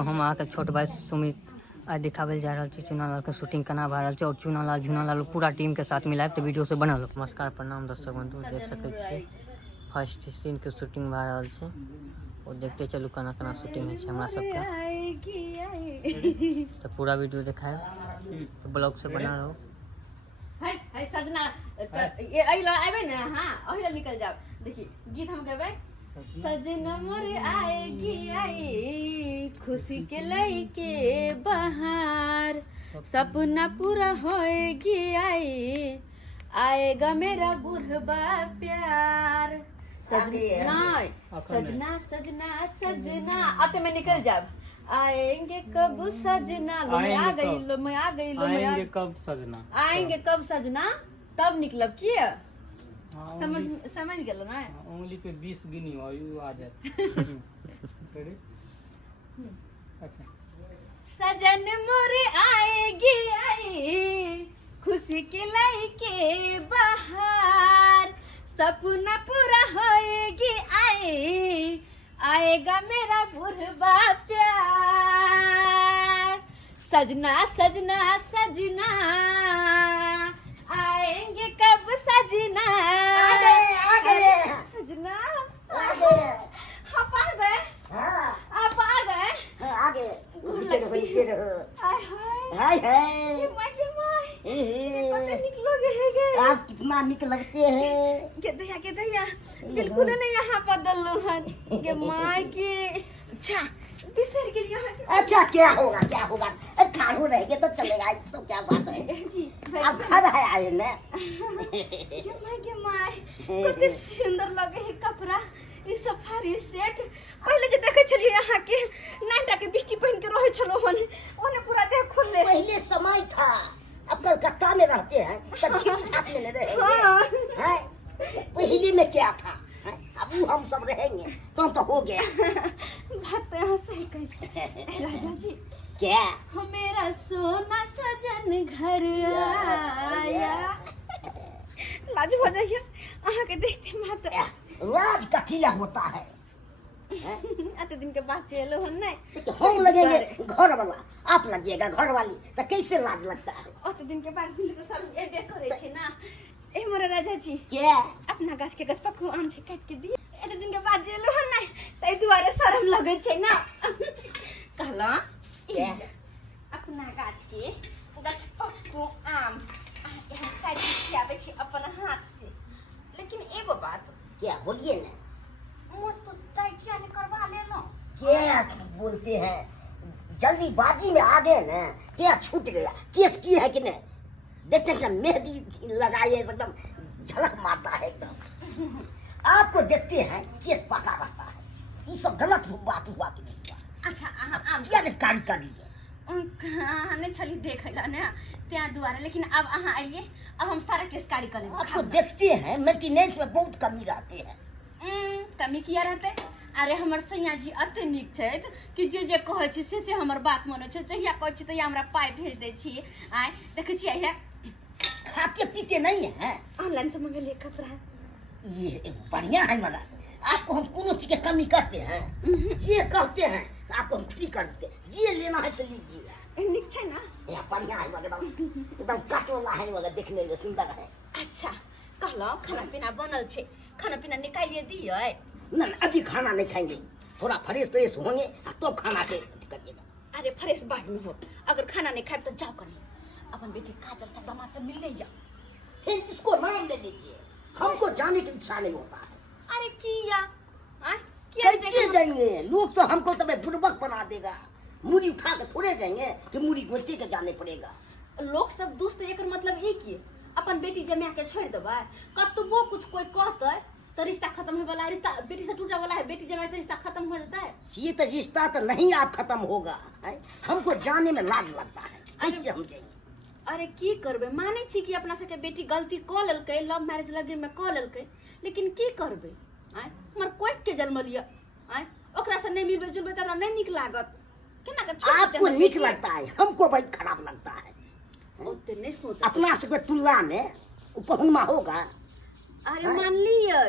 तो हम अहाँ के छोट भाई सुमित आज दिखावे जा रहा है चूना लाल के शूटिंग केना भा रहल छै और चूना लाल झूना लाल पूरा टीम के साथ मिलाए तो वीडियो से बनल। नमस्कार प्रणाम दर्शक बंधु, देख सके छी फर्स्ट सीन के शूटिंग भा रहल छै और देखते चलू केना केना शूटिंग है हमरा सबके तो पूरा वीडियो दिखाए तो ब्लॉग से बना रहो। हाय सजना ये अइला आबे ना। हां अइला निकल जाओ। देखी गीत हम गाबै सजना मोर आएगी आई खुशी के लेके बहार सपना पूरा होएगी आई आएगा मेरा बुढ़वा प्यार सजना सजना सजना सजना आते में निकल जाओ। आएंगे कब सजना मैं आ गई लो मैं आ गई लो मैं आएंगे कब सजना आएंगे कब सजना तब निकलब की समझ गेल ना। उंगली पे 20 गिनी हो आ जाए। अच्छा सजन मोरे आएगी आई खुशी के लेके बहार सपना पूरा होएगी आई आएगा मेरा बुढ़वा प्यार सजना सजना सजना आएंगे कब सजना सजना आप आ गए। आप आ गए आगे हाय हाय ये पता निकलोगे है आप कितना निक लगते हैं। के दया बिल्कुल नहीं यहाँ पर दल्लूहन के माय के अच्छा बिसर के यहाँ। अच्छा क्या होगा ठाड़ू रहेंगे तो चलेगा सब क्या बात है जी आप घर है आए ना। के माय कितने सुंदर लगे है कपड़ा ई सफारी सेट पहले जे देखे छलिए यहाँ के नाइटा के बिस्टी पहन के रहे छलो हन ओने पूरा देह खुले पहले समय था अब कलकत्ता में रहते हैं तब छिटी छाप में नहीं रहेंगे हैं। पहले में क्या था अब हम सब रहेंगे तो हो गया। बात तो यहाँ सही कही राजा जी। क्या हो मेरा सोना सजन घर आया लाज हो जाइए अहाँ के देखते मत राज का किला होता है आते दिन के बाद चलो हन नहीं तो हम लगेंगे घर वाला आप लगिएगा घर वाली तो कैसे लाज लगता है। आते दिन के बाद तो सब एबे करे छे ना ए मोरा राजा जी क्या अपना गाछ के गछ पक्कू आम छे काट के दिए आते दिन के बाद चलो हन नहीं तै दुआरे शर्म लगे छे ना कहला अपना गाछ के गछ पक्कू आम यहाँ काट के खियाबे छे अपन हाथ से। लेकिन एगो बात क्या बोलिए ना मुझ तो तय क्या नहीं करवा ले लो क्या बोलते हैं जल्दीबाजी में आ गए ना क्या छूट गया केस की है कि नहीं देखते हैं मेहंदी लगाए एकदम झलक मारता है एकदम आपको देखते हैं केस पका रहता है ये सब गलत बात हुआ कि नहीं हुआ। अच्छा अहाँ आम क्या कार्य कर लीजिए नहीं छली देखला ना त्या दुआरे लेकिन अब अहाँ आइए अब हम सारा केस कार्य करेंगे। आपको देखते हैं मेंटेनेंस में बहुत कमी रहती है। कमी किया रहते अरे हमर सैया जी अते निक छथि कि जे कहै छी से हमर बात मानै छै जहिया कहै छी तहिया हमरा पाइ भेज दै छी। आइ देखै छियै है खाते पीते नहीं है ऑनलाइन से मंगलिए कपड़ा ये बढ़िया है मगर आपको हम कोनो चीज की कमी करते हैं ये कहते हैं आपको हम फ्री कर देते ये लेना है तो लीजिए निक छै ना ये बढ़िया है मगर एकदम काट वाला है मगर देखने में सुंदर है। अच्छा कहलो खाना पीना बनल छै खाना पीना निकालिए दिए ना अभी खाना नहीं खाएंगे थोड़ा फ्रेश होंगे तो खाना के करिएगा। अरे फ्रेश बाद में हो अगर खाना नहीं खाए तो जाओ करिए अपन बेटी काजल से दमा से मिल गई फिर इसको नाम ले लीजिए हमको जाने की इच्छा नहीं होता है। अरे किया कैसे जाएंगे लोग तो हमको तब बुड़बक बना देगा मूड़ी उठा के थोड़े जाएंगे कि मूड़ी गोलती के जाने पड़ेगा। लोग सब दोस्त एक मतलब एक ही अपन बेटी जमा के छोड़ देबा कतबो कुछ कोई कहते तो रिश्ता खत्म हो वाला रिश्ता बेटी से टूटा वाला है बेटी जमा से रिश्ता खत्म हो जाता है। ये तो रिश्ता तो नहीं आप खत्म होगा हमको जाने में लाज लगता है कैसे हम जाएंगे। अरे की करबे माने छी कि अपना सबके बेटी गलती क लेलकै लव मैरिज लगे में क लेलकै लेकिन की करबे हमर कोई के जन्म लिया ओकरा से नहीं मिलबे जुलबे त हमरा नहीं निक लागत केना के आपको निक लगता है हमको भाई खराब लगता है ओते नहीं सोच अपना सबके तुलना में उपहुमा होगा। अरे मान लिए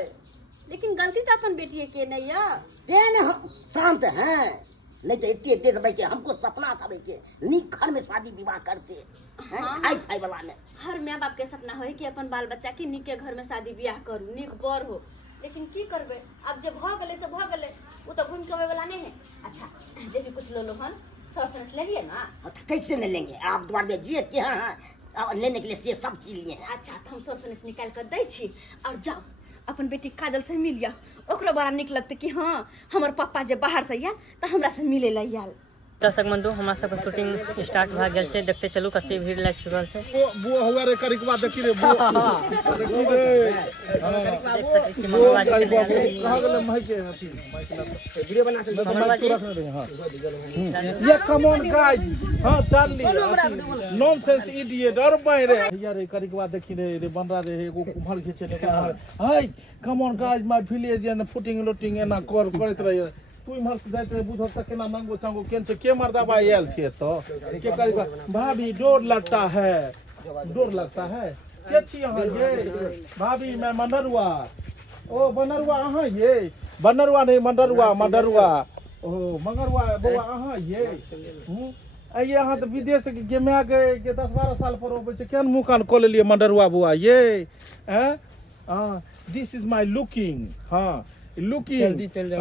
लेकिन गलती तो अपन बेटी के नहीं है देन शांत हैं नहीं तो इतने इतने भाई के हमको सपना था भाई के नीक घर में शादी विवाह करते हैं खाई खाई वाला में। हर माँ बाप के सपना हो कि अपन बाल बच्चा के नीक के घर में शादी ब्याह करू, नीक बर हो। लेकिन की करबे, अब जब भ गले से भ गले, वो तो घूम के आवे वाला नहीं है। अच्छा जे भी कुछ लो हन सरसंस ले लिए ना, तो कैसे नहीं लेंगे आप द्वार में जिए कि हाँ लेने के लिए से सब चीज लिए हैं। अच्छा तो हम सरसंस निकाल कर दै छी और जाओ अपन बेटी काजल से मिल लिया। ओकरा बड़ा निक लगते कि हाँ हमर पापा जब बाहर से आया तो हमरा से मिले ला आयल। दर्शक बंधु हमरा सबके शूटिंग स्टार्ट भए गेल छै, देखते चलू कते भीड़ लागि चुकल छै। वो हुआ रे करिकवा देखी रे वो देखी रे देख सकै छी मंगलवा जी के कहां गेले माइक के अथी वीडियो बना के मंगलवा जी रखने दे। हां ये कम ऑन गाइस, हां चार्ली नॉनसेंस इडियट और बाय रे यार रे करिकवा देखी रे बनरा रे एगो कुम्हार खींचे ने कुम्हार hi come on guys my village and फुटिंग लोटिंग एना करैत रहे। तू इमहर से जाते बुझो तक केना नंगो चांगो केन से के मर्दा बा आयल छे तो के करिकवा भाभी डोर लगता है, डोर लगता है के छी अहाँ ये भाभी मैं मनरुआ। ओ बनरुआ अहाँ ये बनरुआ नहीं मंडरुआ मंडरुआ ओ मंगरुआ बउआ अहाँ ये आइए अहाँ तो विदेश के में गए के 10-12 साल पर होबे छै केन मुंह कान खोल लिए मंडरुआ बुआ ये हैं। हां दिस इज माय लुकिंग, हां लुकिंग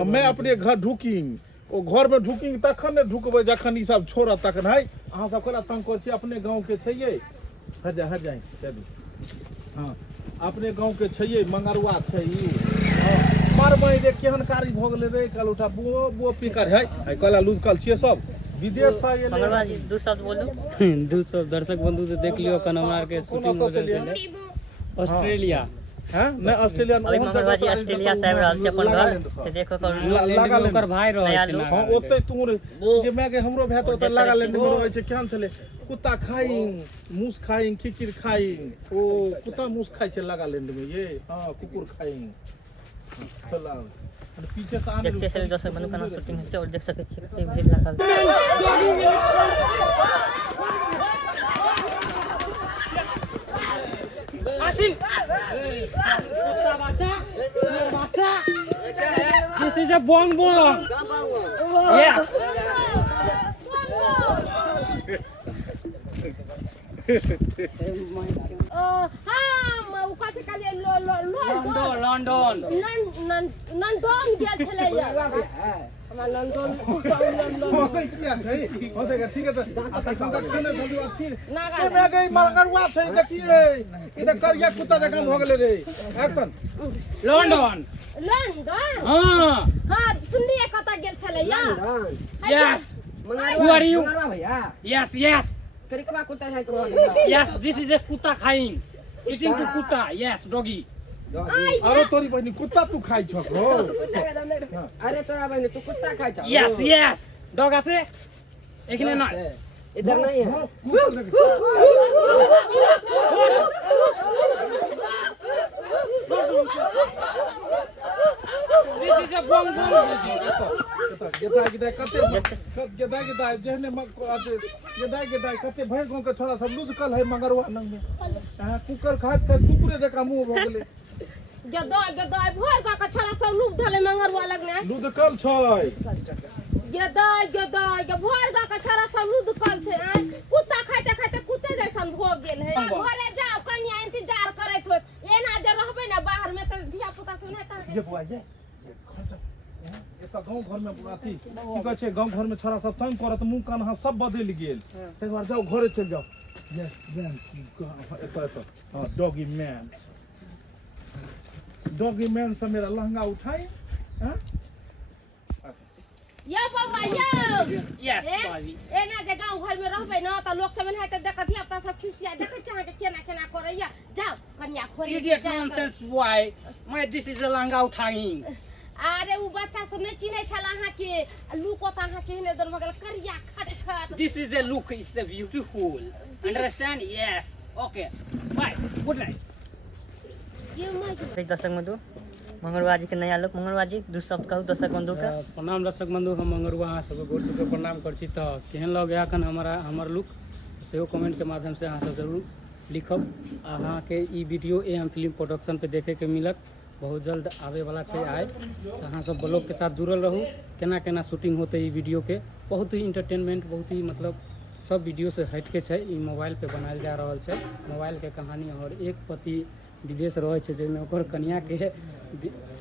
मैं अपने घर ढुकिंग ओ घर में ढुकिंग तखन ने ढुकबे जखन ई सब छोड़ तखन है अहाँ सब कला तंग कर छी अपने गांव के छिए हट जाए चलू। हां अपने गांव के छिए मंगरुआ छै ई मारबै रे केहन कारी भ गेले रे कल उठा बो पिकर है कला लूज कल छिए सब विदेश से ये मंगलवा जी दू शब्द बोलू। दू सौ दर्शक बंधु से देख लियो कन हमरा के शूटिंग हो गेल छे ऑस्ट्रेलिया हैं ने ऑस्ट्रेलिया अभी मंगलवा जी ऑस्ट्रेलिया से आबि रहल छै अपन घर से देखो ओकर भाई रहै छै हां ओते तू रे जे मैं के हमरो भाई तो लगा लेने रहै छै केहन छले कुत्ता खाइंग मूस खाइंग किकिर खाइंग ओ कुत्ता मूस खाइ छै लगा लेने में ये हां कुकुर खाइंग चला पीछे से आने देखते चलू दर्शक बंधु केना शूटिंग होइ छै और देख सकै छी कते भीड़ लागल आसिन कुत्ता बाचा दिस इज अ बोंग बोंग यस लंडन गेल छलैया हमरा लंडन क्या छै हो जाएगा ठीक है तो आता तक खाने जल्दी आखिर के मैं गई मरगरवा छै देखिए इधर करिया कुत्ता जका भ गेले रे एक्शन लंडन लंडन हां हां सुनलिए कतऽ गेल छलैया yes who are you yes yes करिकबा कुत्ता है यस दिस इज अ कुत्ता खाइंग ईटिंग टू कुत्ता यस डॉगी अरे तोरी बहनी कुत्ता तू खाइ छ हो अरे तोरा बहन तू कुत्ता खाइ छ यस यस डॉग আছে এখানে না इधर नहीं है दिस इज अ बोंग बोंग गेदा कते जहने गेदा कते भैर गांव के छोरा सब लुजकल है मगरवा नंग में हां कुकर खात के कुकुरे जका मुंह भ गेले गदा भोर का छोरा सब लूप धले मंगरवा लगने लुजकल छै गदा भोर का छोरा सब लूदकल छै कुत्ता खाइते खाइते कुत्ते जैसन भ गेल है घरे जाओ कन्या इंतजार करैत होत एना जे रहबे ना बाहर में त धिया पुता सुनै त ये बुआ ये एता गांव घर में बुआती की कहै छै गांव घर में छोरा सब तंग करत मुंह कान हां सब बदल गेल ते बार जाओ घरे चल जाओ यस मैन एता हां डॉगी मैन से मेरा लहंगा उठाई हां ये बाबा ये यस बाजी एना जे गांव घर में रहबे ना त लोग सब है त देख धिया पुता सब खिसिया देखे छै के केना केना करैया जाओ कन्या खोरी idiot nonsense why my this is a langa uthanging अरे वो बच्चा सब नहीं चिन्है छल अहाँ के लुक ओत अहाँ के हेने दर मगल करिया खटखट this is a look is a beautiful understand yes okay bye good night ये माय एक दर्शक बंधु मंगलवा जी के नया लोक मंगलवा जी दू शब्द कहू दर्शक बंधु के प्रणाम दर्शक बंधु हम मंगरुआ अहाँ सबके गोर छू के प्रणाम करछी त केहन लगे अखन हमर लुक सेहो कमेंट के माध्यम से अहाँ सब जरूर लिखब अहाँ के ई वीडियो एम फिल्म प्रोडक्शन पे देखे के मिलत बहुत जल्द आवे वाला है आए। तो अहाँ सब ब्लॉग के साथ जुड़ल रहू, केना केना शूटिंग होते ई वीडियो के। बहुत ही इंटरटेनमेंट, बहुत ही मतलब सब वीडियो से हट के है, ई मोबाइल पे बनायल जा रहा है मोबाइल के कहानी। और एक पति विदेश रहे छै जेमे ओकर कन्या के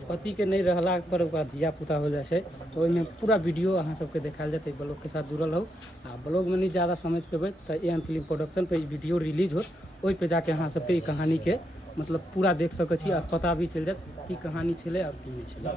पति के नहीं रहला पर ओकरा धिया पुता हो जाए छै, तो ओहिमे पूरा वीडियो अहाँ सबके देखायल जेतै। ब्लॉग के साथ जुड़ल रहू। आ ब्लॉग में नहीं ज़्यादा समझ पेबै तो एन फिल्म प्रोडक्शन पे वीडियो रिलीज होत, ओहि पे जाके अहाँ सबके ई कहानी के मतलब पूरा देख सकै छी आ पता भी चल जात की कहानी छलै और की नहीं छलै।